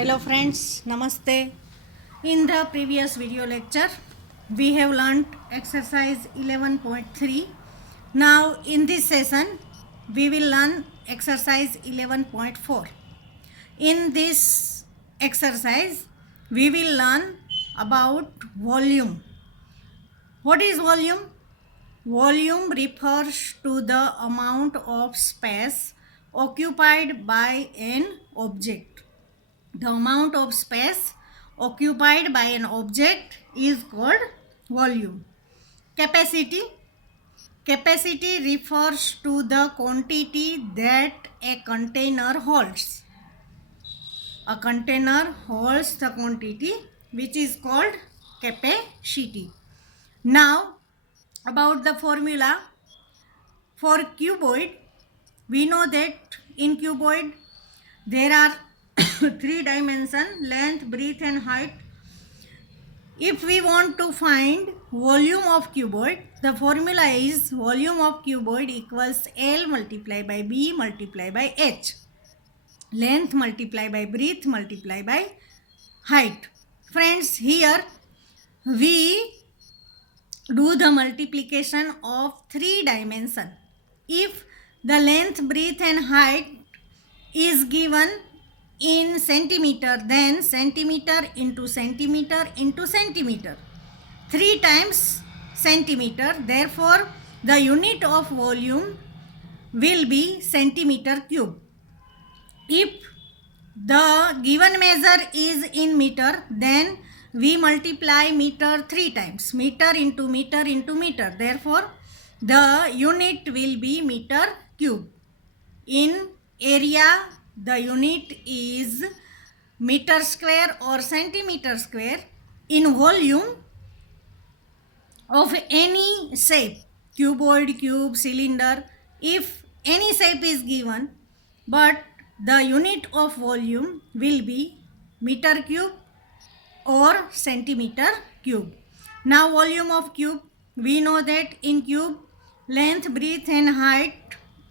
Hello friends, Namaste. In the previous video lecture, we have learnt exercise 11.3. Now in this session, we will learn exercise 11.4. In this exercise, we will learn about volume. What is volume? Volume refers to the amount of space occupied by an object. The amount of space occupied by an object is called volume. Capacity. Capacity refers to the quantity that a container holds. A container holds the quantity which is called capacity. Now, about the formula for cuboid, we know that in cuboid there are three dimensions: length, breadth and height. If we want to find volume of cuboid, the formula is volume of cuboid equals L multiplied by B multiplied by H. Length multiplied by breadth multiplied by height. Friends, here we do the multiplication of three dimensions. If the length, breadth and height is given in centimeter, then centimeter into centimeter into centimeter, 3 times centimeter. Therefore, the unit of volume will be centimeter cube. If the given measure is in meter, then we multiply meter 3 times, meter into meter into meter. Therefore, the unit will be meter cube. In area, the unit is meter square or centimeter square. In volume of any shape, cuboid, cube, cylinder, if any shape is given, but the unit of volume will be meter cube or centimeter cube. Now volume of cube, we know that in cube length, breadth and height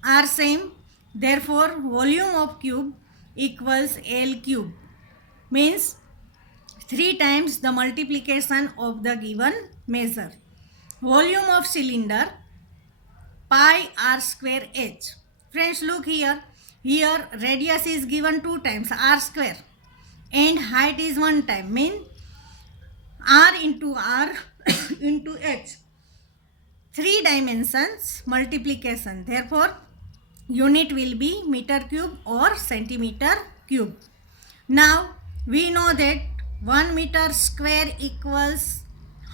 are same. Therefore, volume of cube equals L cube, means 3 times the multiplication of the given measure. Volume of cylinder, pi r square h. Friends, look here. Here radius is given 2 times r square and height is 1 time, mean r into r into h. 3 dimensions multiplication. Therefore, unit will be meter cube or centimeter cube. Now, we know that 1 meter square equals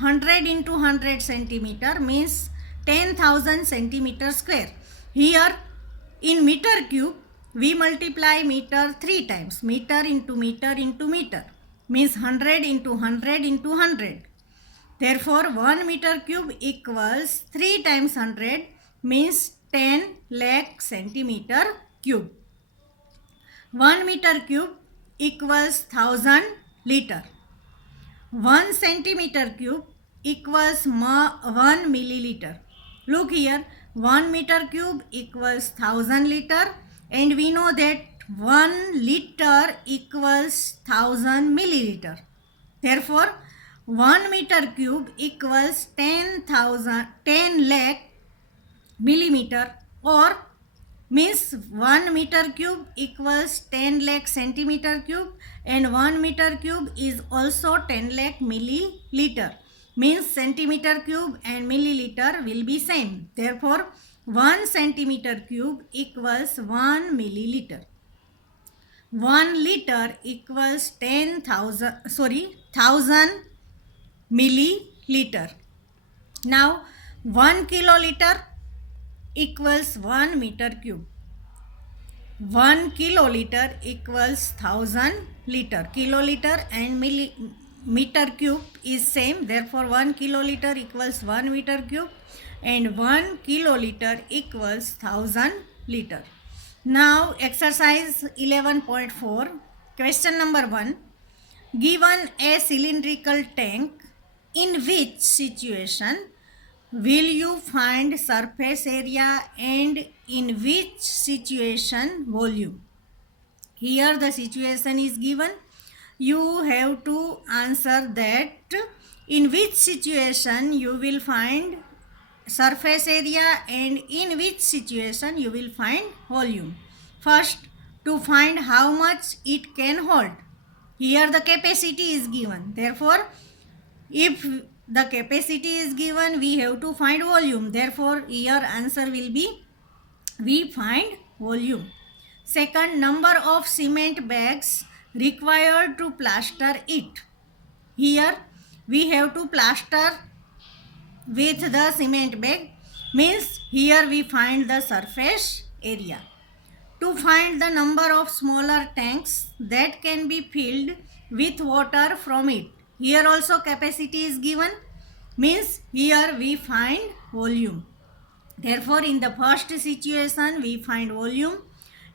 100 into 100 centimeter, means 10,000 centimeter square. Here, in meter cube, we multiply meter 3 times, meter into meter into meter, means 100 into 100 into 100. Therefore, 1 meter cube equals 3 times 100, means 10 lakh centimeter cube. 1 meter cube equals 1000 liter. 1 centimeter cube equals 1 milliliter. Look here, 1 meter cube equals 1000 liter, and we know that 1 liter equals 1000 milliliter. Therefore, 1 meter cube equals 10 lakh millimeter, or means 1 meter cube equals 10 lakh centimeter cube, and 1 meter cube is also 10 lakh milliliter, means centimeter cube and milliliter will be same. Therefore, 1 centimeter cube equals 1 milliliter. 1 liter equals 1000 milliliter. Now 1 kiloliter equals 1 meter cube. 1 kiloliter equals 1000 liter. Kiloliter and meter cube is same. Therefore, 1 kiloliter equals 1 meter cube and 1 kiloliter equals 1000 liter. Now, exercise 11.4. Question number 1. Given a cylindrical tank, in which situation will you find surface area and in which situation volume? Here the situation is given. you have to answer that in which situation you will find surface area and in which situation you will find volume. First, to find how much it can hold. Here the capacity is given. Therefore, if the capacity is given, we have to find volume. Therefore, here answer will be we find volume. Second, number of cement bags required to plaster it. Here we have to plaster with the cement bag, means here we find the surface area. To find the number of smaller tanks that can be filled with water from it. Here also capacity is given, means here we find volume. Therefore, in the first situation we find volume,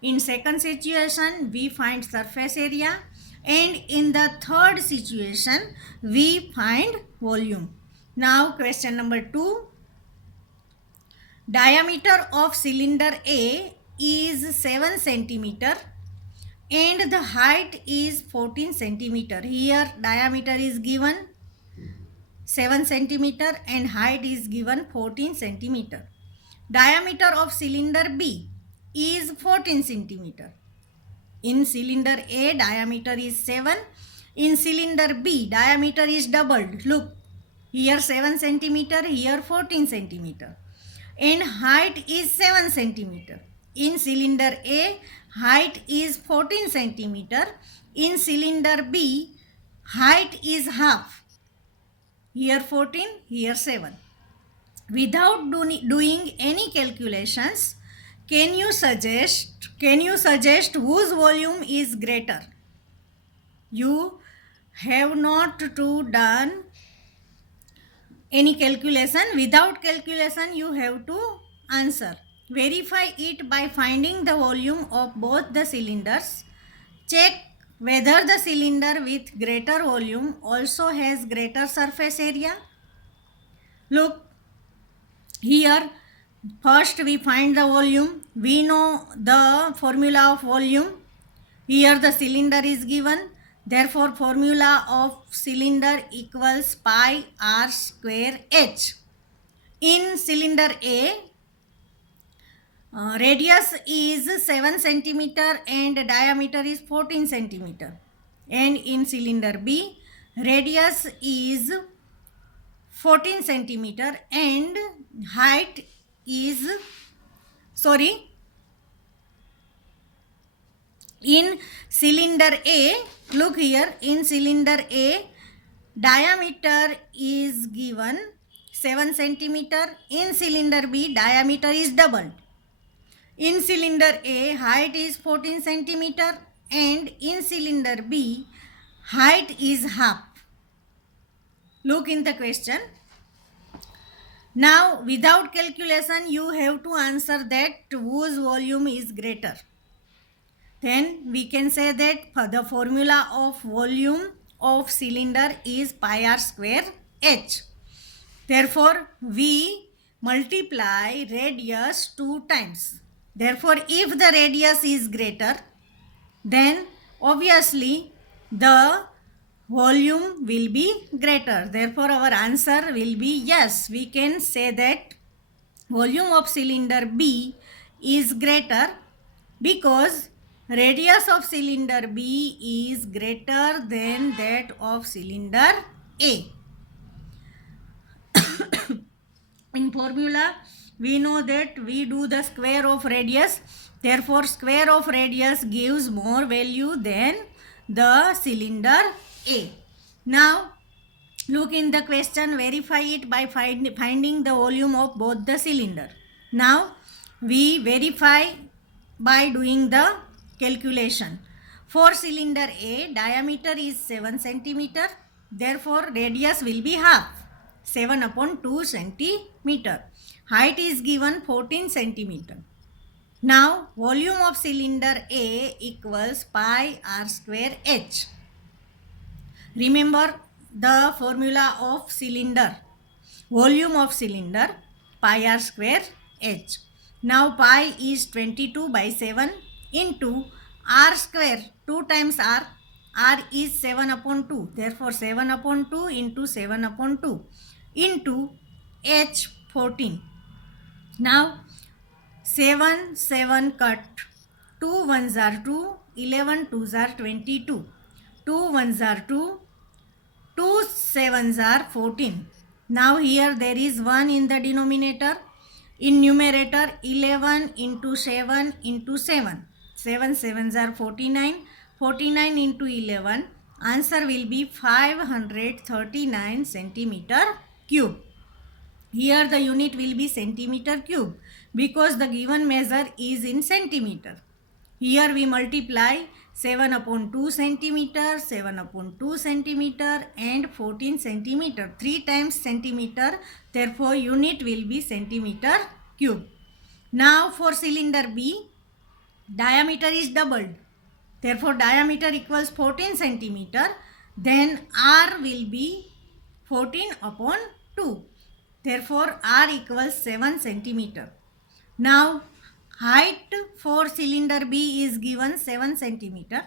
in second situation we find surface area, and in the third situation we find volume. Now question number 2. Diameter of cylinder A is 7 centimeter and the height is 14 centimeter. Here diameter is given 7 centimeter and height is given 14 centimeter. Diameter of cylinder B is 14 centimeter. In cylinder A diameter is 7. In cylinder B diameter is doubled. Look, here 7 centimeter, here 14 centimeter. And height is 7 centimeter. In cylinder A height is 14 centimeter. In cylinder B height is half. Here 14, here 7. Without doing any calculations, can you suggest whose volume is greater? You have not to done any calculation. Without calculation you have to answer. Verify it by finding the volume of both the cylinders. Check whether the cylinder with greater volume also has greater surface area. Look, here first we find the volume. We know the formula of volume. Here the cylinder is given. Therefore formula of cylinder equals pi r square h. In cylinder A, radius is 7 centimeter and diameter is 14 centimeter. And in cylinder B, radius is 14 centimeter and height is in cylinder A, look here, in cylinder A diameter is given 7 centimeter. In cylinder B diameter is doubled. In cylinder A height is 14 centimeter and in cylinder B height is half. Look in the question. Now without calculation you have to answer that whose volume is greater. Then we can say that the formula of volume of cylinder is pi r square h. Therefore we multiply radius 2 times. Therefore if the radius is greater, then obviously the volume will be greater. Therefore our answer will be yes. We can say that volume of cylinder B is greater because radius of cylinder B is greater than that of cylinder A. In formula we know that we do the square of radius. Therefore square of radius gives more value than the cylinder A. Now look in the question, verify it by finding the volume of both the cylinder. Now we verify by doing the calculation. For cylinder A diameter is 7 centimeter. Therefore radius will be half, 7 upon 2 centimeter. Height is given 14 centimeter. Now volume of cylinder A equals pi r square h. Remember the formula of cylinder. Volume of cylinder pi r square h. Now pi is 22 by 7 into r square, 2 times r, R is 7 upon 2. Therefore, 7 upon 2 into 7 upon 2 into H 14. Now, 7, 7 cut. 2 ones are 2, 11 twos are 22. 2 ones are 2, 2 sevens are 14. Now here there is 1 in the denominator. In numerator 11 into 7 into 7. 7 sevens are 49. 49 into 11. Answer will be 539 centimeter cube. Here the unit will be centimeter cube because the given measure is in centimeter. Here we multiply 7 upon 2 centimeter, 7 upon 2 centimeter and 14 centimeter. 3 times centimeter. Therefore, unit will be centimeter cube. Now for cylinder B, diameter is doubled. Therefore, diameter equals 14 centimeter. Then R will be 14 upon 2. Therefore, R equals 7 centimeter. Now, height for cylinder B is given 7 centimeter.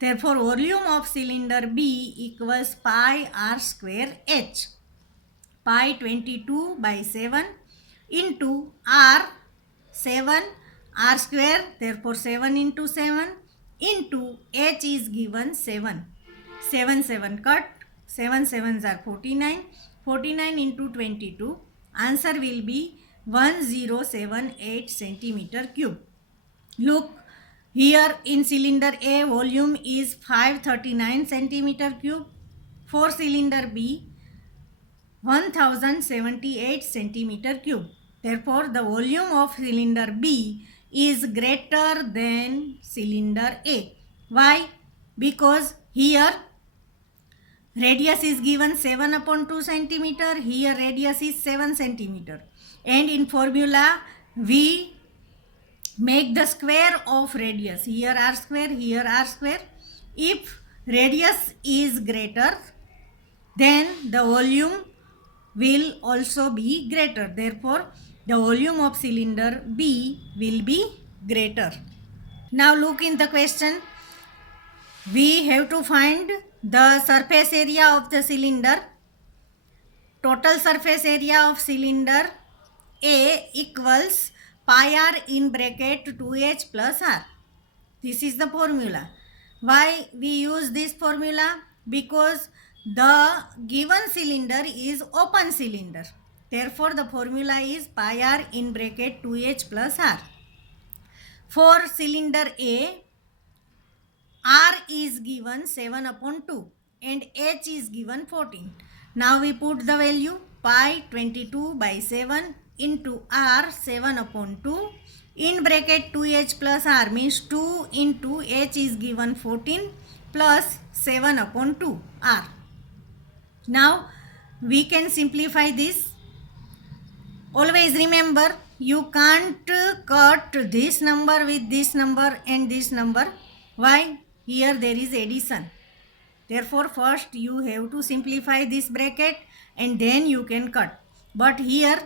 Therefore, volume of cylinder B equals pi R square H. Pi 22 by 7 into R 7 R square. Therefore, 7 into 7 into H is given 7. 7 7 cut. 7 sevens are 49. 49 into 22. Answer will be 1078 centimeter cube. Look, here in cylinder A, volume is 539 centimeter cube. For cylinder B, 1078 centimeter cube. Therefore, the volume of cylinder B is greater than cylinder A. Why? Because here radius is given 7 upon 2 centimeter. Here radius is 7 centimeter. And in formula, we make the square of radius. Here R square, here R square. If radius is greater, then the volume will also be greater. Therefore, the volume of cylinder B will be greater. Now look in the question. We have to find the surface area of the cylinder. Total surface area of cylinder A equals pi r in bracket 2h plus r. This is the formula. Why we use this formula? Because the given cylinder is open cylinder. Therefore, the formula is pi r in bracket 2h plus r. For cylinder A, R is given 7 upon 2 and H is given 14. Now we put the value pi 22 by 7 into R 7 upon 2 in bracket 2H plus R means 2 into H is given 14 plus 7 upon 2 R. Now we can simplify this. Always remember, you can't cut this number with this number and this number. Why? Here there is addition. Therefore, first you have to simplify this bracket and then you can cut. But here,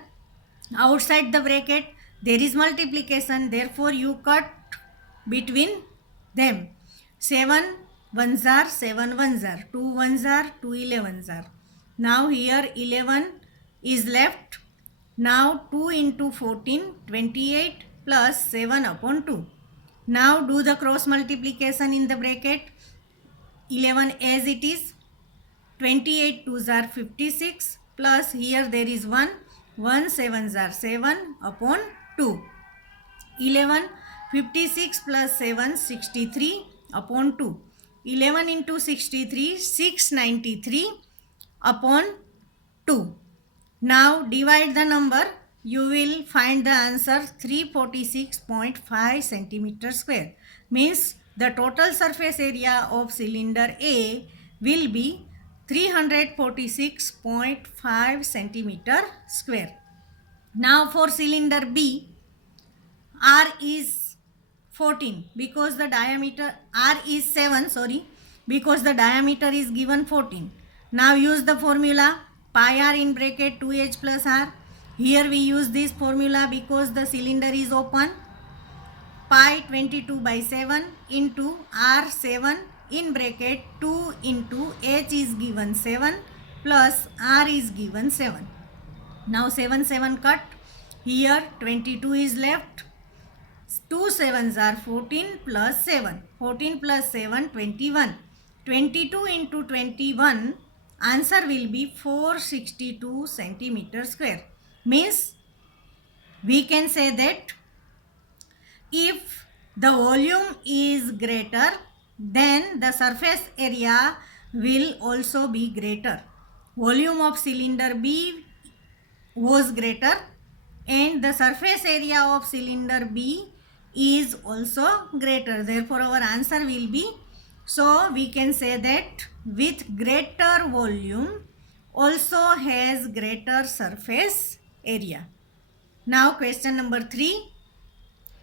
outside the bracket, there is multiplication. Therefore, you cut between them. 7 ones are 7 ones are. 2 ones are 2 11s are. Now here 11 is left. Now 2 into 14, 28 plus 7 upon 2. Now do the cross multiplication in the bracket. 11 as it is. 28 2s are 56 plus here there is 1. 1 7s are 7 upon 2. 11 56 plus 7 63 upon 2. 11 into 63 693 upon 2. Now divide the number. You will find the answer 346.5 centimeter square. Means the total surface area of cylinder A will be 346.5 centimeter square. Now for cylinder B, R is 14 because the diameter, R is 7 because the diameter is given 14. Now use the formula pi r in bracket 2h plus r. Here we use this formula because the cylinder is open. Pi 22 by 7 into r 7 in bracket 2 into h is given 7 plus r is given 7. Now 7 7 cut. Here 22 is left. 2 sevens are 14 plus 7. 14 plus 7 21. 22 into 21 answer will be 462 centimeter square. Means we can say that if the volume is greater, then the surface area will also be greater. Volume of cylinder B was greater and the surface area of cylinder B is also greater. Therefore, our answer will be, so we can say that with greater volume also has greater surface area. Now question number 3.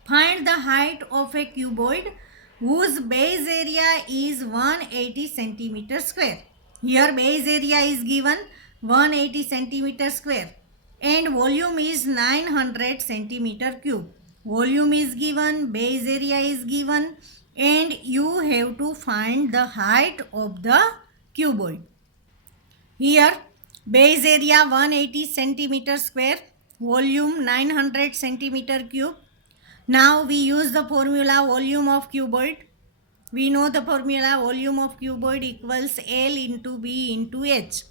Find the height of a cuboid whose base area is 180 centimeter square. Here base area is given 180 centimeter square and volume is 900 centimeter cube. Volume is given, base area is given, and you have to find the height of the cuboid. Here base area 180 centimeter square, volume 900 centimeter cube. Now we use the formula volume of cuboid. We know the formula volume of cuboid equals L into B into H.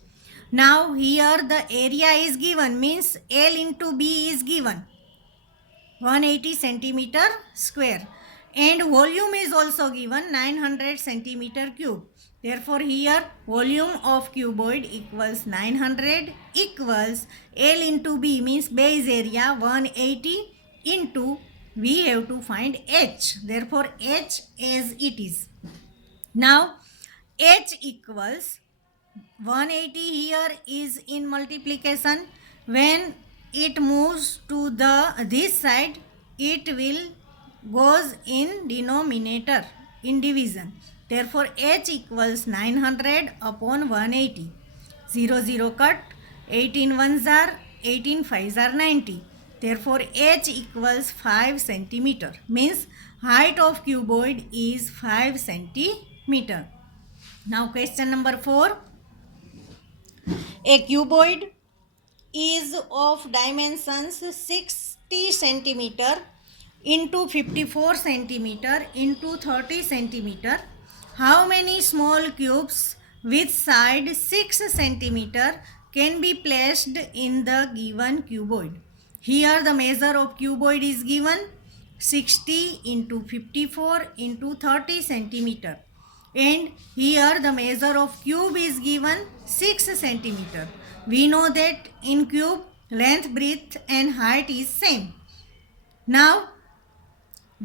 Now here the area is given, means L into B is given 180 centimeter square and volume is also given 900 centimeter cube. Therefore here volume of cuboid equals 900 equals L into B, means base area 180 into we have to find H. Therefore H as it is. Now H equals 180 here is in multiplication. When it moves to this side, it will goes in denominator, in division. Therefore H equals 900 upon 180. 0 0 cut. 18 ones are 18 fives are 90. Therefore H equals 5 centimeter, means height of cuboid is 5 centimeter. Now question number 4. A cuboid is of dimensions 60 centimeter into 54 centimeter into 30 centimeter. How many small cubes with side 6 centimeter can be placed in the given cuboid? Here the measure of cuboid is given 60 into 54 into 30 centimeter. And here the measure of cube is given 6 centimeter. We know that in cube length, breadth and height is same. Now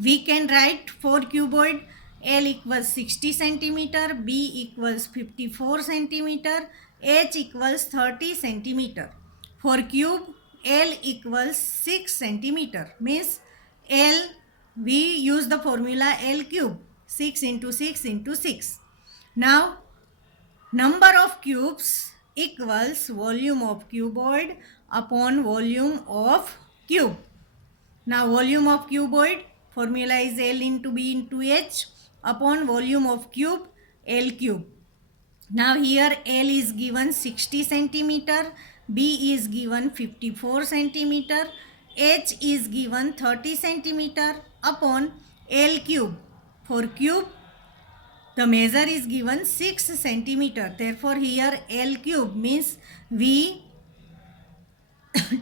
we can write for cuboid L equals 60 centimeter, B equals 54 centimeter, H equals 30 centimeter. For cube L equals 6 centimeter, means L, we use the formula L cube, 6 into 6 into 6. Now number of cubes equals volume of cuboid upon volume of cube. Now volume of cuboid formula is L into B into H upon volume of cube L cube. Now here L is given 60 centimeter, B is given 54 centimeter, H is given 30 centimeter upon L cube. For cube the measure is given 6 centimeter. Therefore here L cube, means we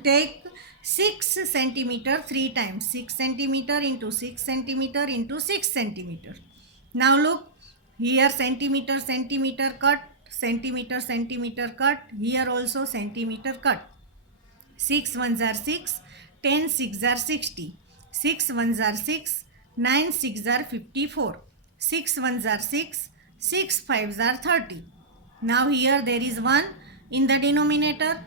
take 6 centimeter 3 times. 6 centimeter into 6 centimeter into 6 centimeter. Now look, here centimeter centimeter cut, centimeter centimeter cut, here also centimeter cut. 6 ones are 6, 10 6 are 60, 6 ones are 6, 9 6 are 54, 6 ones are 6, 6 fives are 30. Now here there is 1 in the denominator.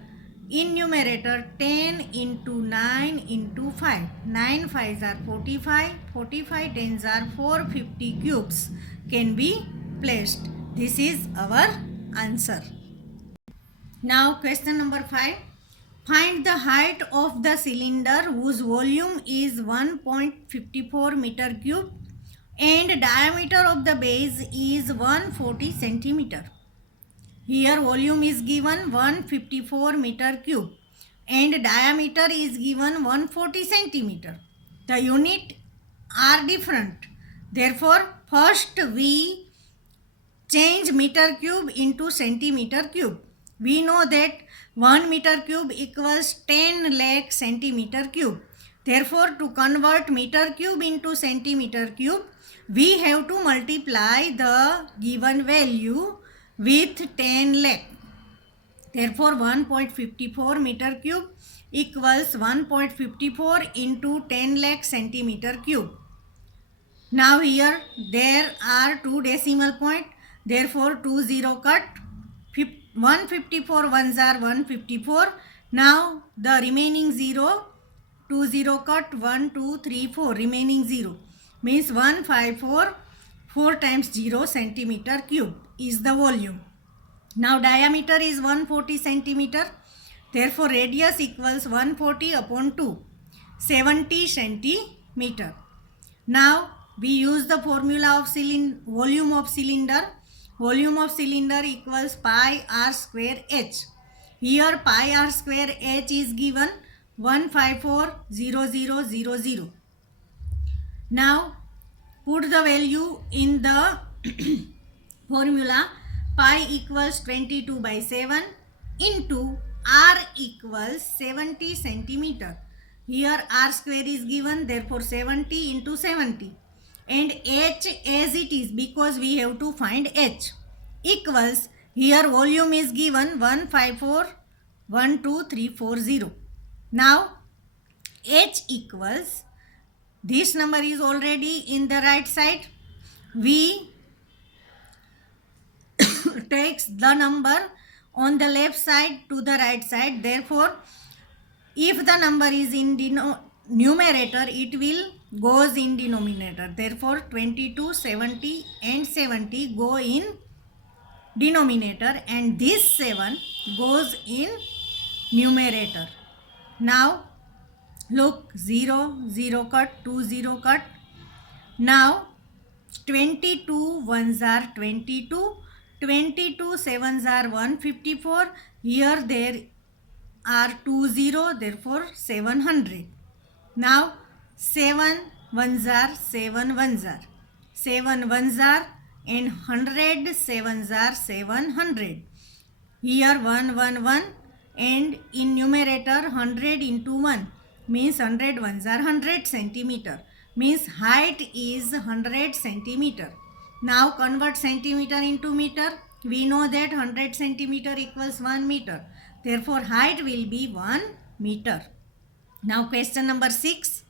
In numerator 10 into 9 into 5. 9 fives are 45, 45 tens are 450 cubes can be placed. This is our answer. Now question number 5. Find the height of the cylinder whose volume is 1.54 meter cube and diameter of the base is 140 centimeter. Here volume is given 154 meter cube and diameter is given 140 centimeter. The unit are different. Therefore, first we change meter cube into centimeter cube. We know that 1 meter cube equals 10 lakh centimeter cube. Therefore, to convert meter cube into centimeter cube, we have to multiply the given value with 10 lakh. Therefore, 1.54 meter cube equals 1.54 into 10 lakh centimeter cube. Now here there are two decimal point. Therefore, 2 0 cut. 154 ones are 154. Now the remaining 0, 2 0 cut, 1 2 3 4 remaining 0 means 154 4 times 0 centimeter cube is the volume. Now diameter is 140 centimeter. Therefore radius equals 140 upon 2, 70 centimeter. Now we use the formula of volume of cylinder. Volume of cylinder equals pi r square h. Here pi r square h is given 1540000. Now put the value in the formula. Pi equals 22 by 7 into r equals 70 centimeter. Here r square is given, therefore 70 into 70. And h as it is because we have to find h equals, here volume is given 154,12340. Now h equals, this number is already in the right side. We takes the number on the left side to the right side. Therefore, if the number is in numerator, it will goes in denominator. Therefore, 22, 70 and 70 go in denominator and this 7 goes in numerator. Now, look, 0, 0 cut, 2, 0 cut. Now, 22 ones are 22, 22 sevens are 154. Here there are 2 0, therefore 700. Now, 7 ones are 7 ones are 7 ones are and 100 sevens are 700. Here 1 1 1 and in numerator 100 into 1 means 100 ones are 100 centimeter, means height is 100 centimeter. Now convert centimeter into meter. We know that 100 centimeter equals 1 meter. Therefore height will be 1 meter. Now question number 6.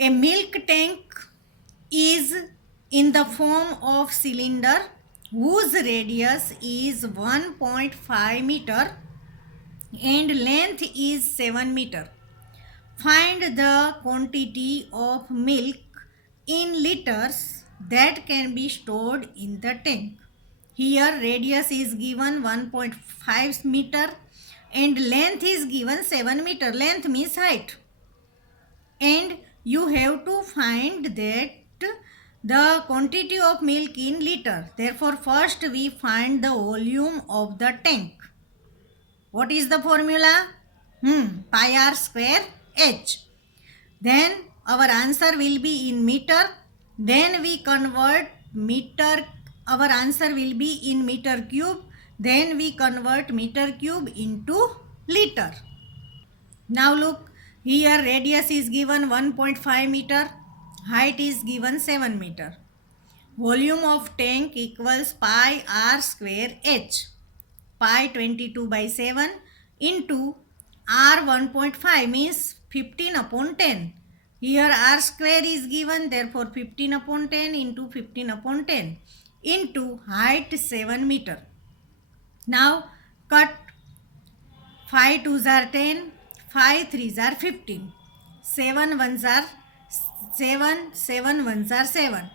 A milk tank is in the form of cylinder whose radius is 1.5 meter and length is 7 meter. Find the quantity of milk in liters that can be stored in the tank. Here radius is given 1.5 meter and length is given 7 meter. Length means height. And you have to find that the quantity of milk in liter. Therefore first we find the volume of the tank. What is the formula? Pi r square h. Then our answer will be in meter. Then we convert meter. Our answer will be in meter cube. Then we convert meter cube into liter. Now look, here radius is given 1.5 meter. Height is given 7 meter. Volume of tank equals pi r square h. Pi 22 by 7 into r 1.5 means 15 upon 10. Here r square is given, therefore 15 upon 10 into 15 upon 10 into height 7 meter. Now cut 5 2s are 10, 5 3s are 15, 7 1s are 7, 7 1s are 7,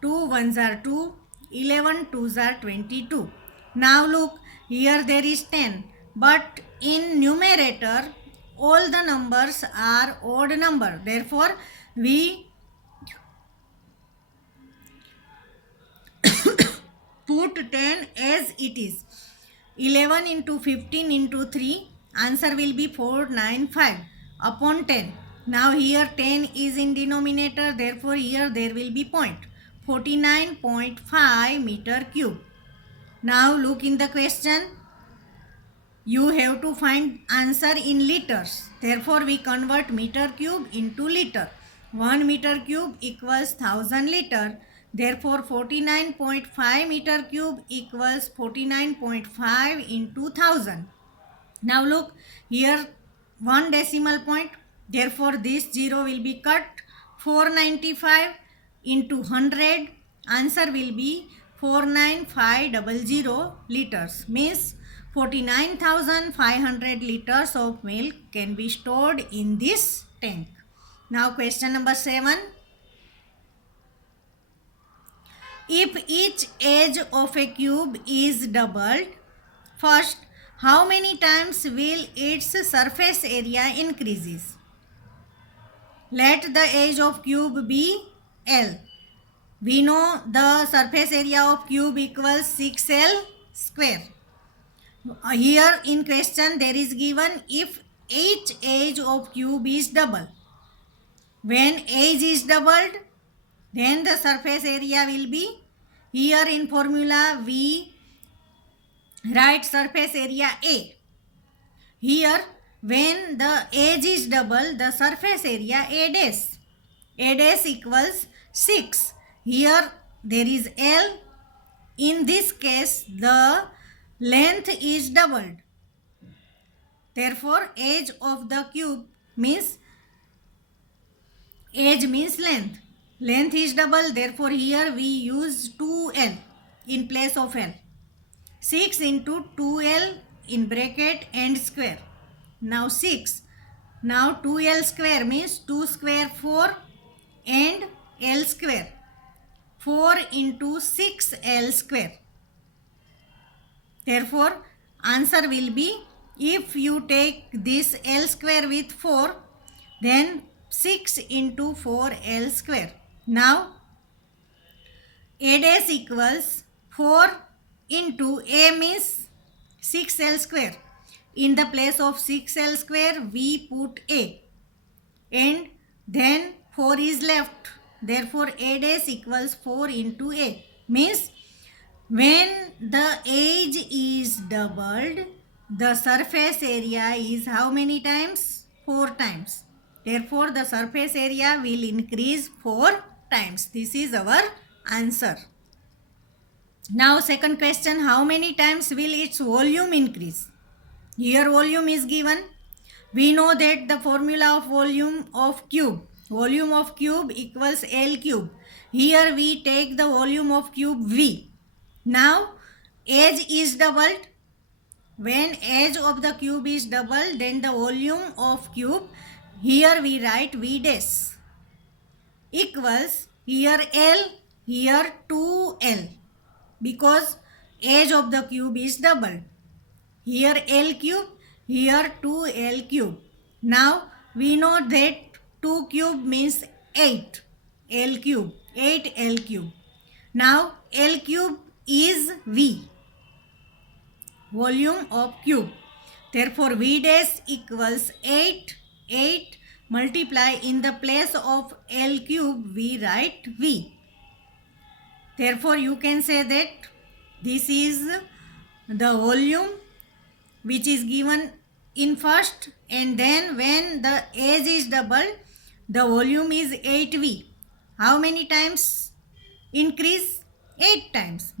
2 1s are 2, 11 2s are 22. Now look, here there is 10, but in numerator all the numbers are odd number. Therefore we put 10 as it is. 11 into 15 into 3, answer will be 495 upon 10. Now here 10 is in denominator, therefore here there will be point. 49.5 meter cube. Now look in the question. You have to find answer in liters. Therefore we convert meter cube into liter. 1 meter cube equals 1000 liter. Therefore 49.5 meter cube equals 49.5 into 1000. Now look here, one decimal point. Therefore this 0 will be cut. 495 into 100. Answer will be 49500 liters. Means 49,500 liters of milk can be stored in this tank. Now question number 7. If each edge of a cube is doubled, first, how many times will its surface area increases? Let the edge of cube be L. We know the surface area of cube equals 6L square. Here in question there is given if each edge of cube is double. When edge is doubled, then the surface area will be, here in formula we write surface area A. Here when the edge is double, the surface area A dash. A dash equals 6. Here there is L. In this case the length is doubled. Therefore edge of the cube means, edge means length. Length is double, therefore here we use 2L in place of L. 6 into 2L in bracket and square. Now 6. Now 2L square means 2 square 4 and L square. 4 into 6L square. Therefore answer will be, if you take this L square with 4, then 6 into 4L square. Now A dash equals 4 into A means 6L square. In the place of 6L square we put A and then 4 is left. Therefore A dash equals 4 into A. Means when the edge is doubled, the surface area is how many times? 4 times. Therefore the surface area will increase 4 times. This is our answer. Now second question, how many times will its volume increase? Here volume is given. We know that the formula of volume of cube. Volume of cube equals L cube. Here we take the volume of cube V. Now edge is doubled. When edge of the cube is doubled, then the volume of cube, here we write V dash equals, here L, here 2L, because edge of the cube is doubled. Here L cube, here 2L cube. Now we know that 2 cube means 8 L cube, 8 L cube. Now L cube is V, volume of cube. Therefore V dash equals 8 multiply, in the place of L cube we write V. Therefore you can say that this is the volume which is given in first, and then when the edge is doubled, the volume is 8V. How many times increase? 8 times.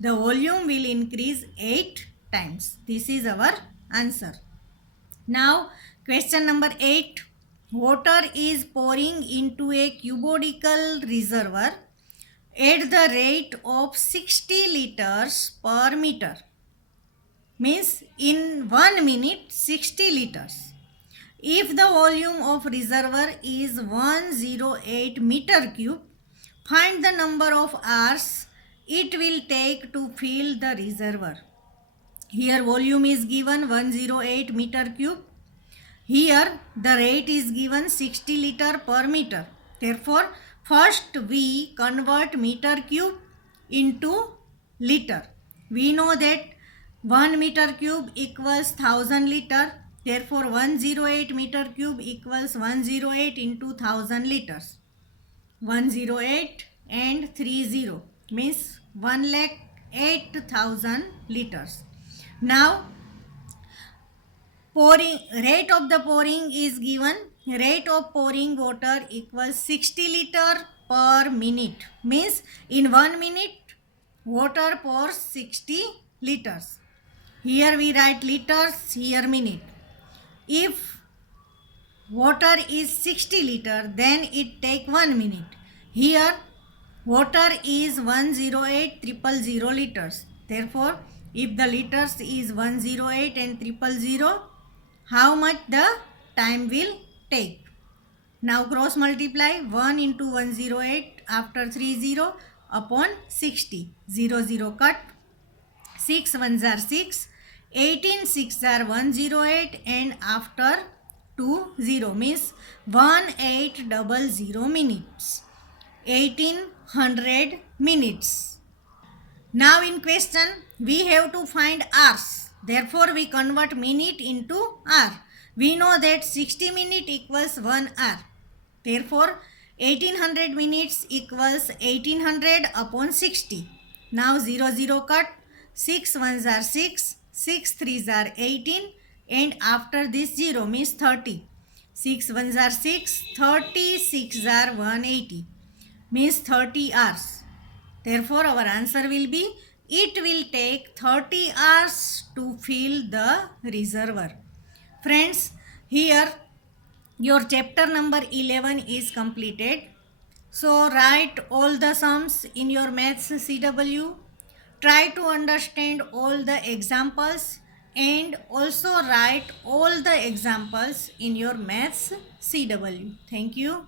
The volume will increase 8 times. This is our answer. Now question number 8. Water is pouring into a cubodical reservoir at the rate of 60 liters per meter. Means in 1 minute 60 liters. If the volume of reservoir is 108 meter cube, find the number of hours it will take to fill the reservoir. Here volume is given 108 meter cube. Here the rate is given 60 liter per meter. Therefore first we convert meter cube into liter. We know that 1 meter cube equals 1000 liter. Therefore, 108 meter cube equals 108 into 1000 liters. 108 and 30 means 1,08,000 liters. Now, pouring rate of the pouring is given. Rate of pouring water equals 60 liter per minute. Means in 1 minute water pours 60 liters. Here we write liters, here minute. If water is 60 liter, then it take 1 minute. Here water is 108,000 liters. Therefore, if the liters is 108 and 000, how much the time will take? Now cross multiply 1 into 108 after 30 upon 60. 0 cut. 6 ones are 6. 18 6 are 108 and after 20 means 1800 minutes. 1800 minutes. Now in question we have to find hours. Therefore we convert minute into hour. We know that 60 minutes equals 1 hour. Therefore 1800 minutes equals 1800 upon 60. Now 0 cut. 6 ones are 6. 6 threes are 18 and after this 0 means 30. 6 ones are 6. 36 are 180 means 30 hours. Therefore our answer will be it will take 30 hours to fill the reservoir. Friends, here your chapter number 11 is completed. So write all the sums in your maths CW. Try to understand all the examples and also write all the examples in your maths CW. Thank you.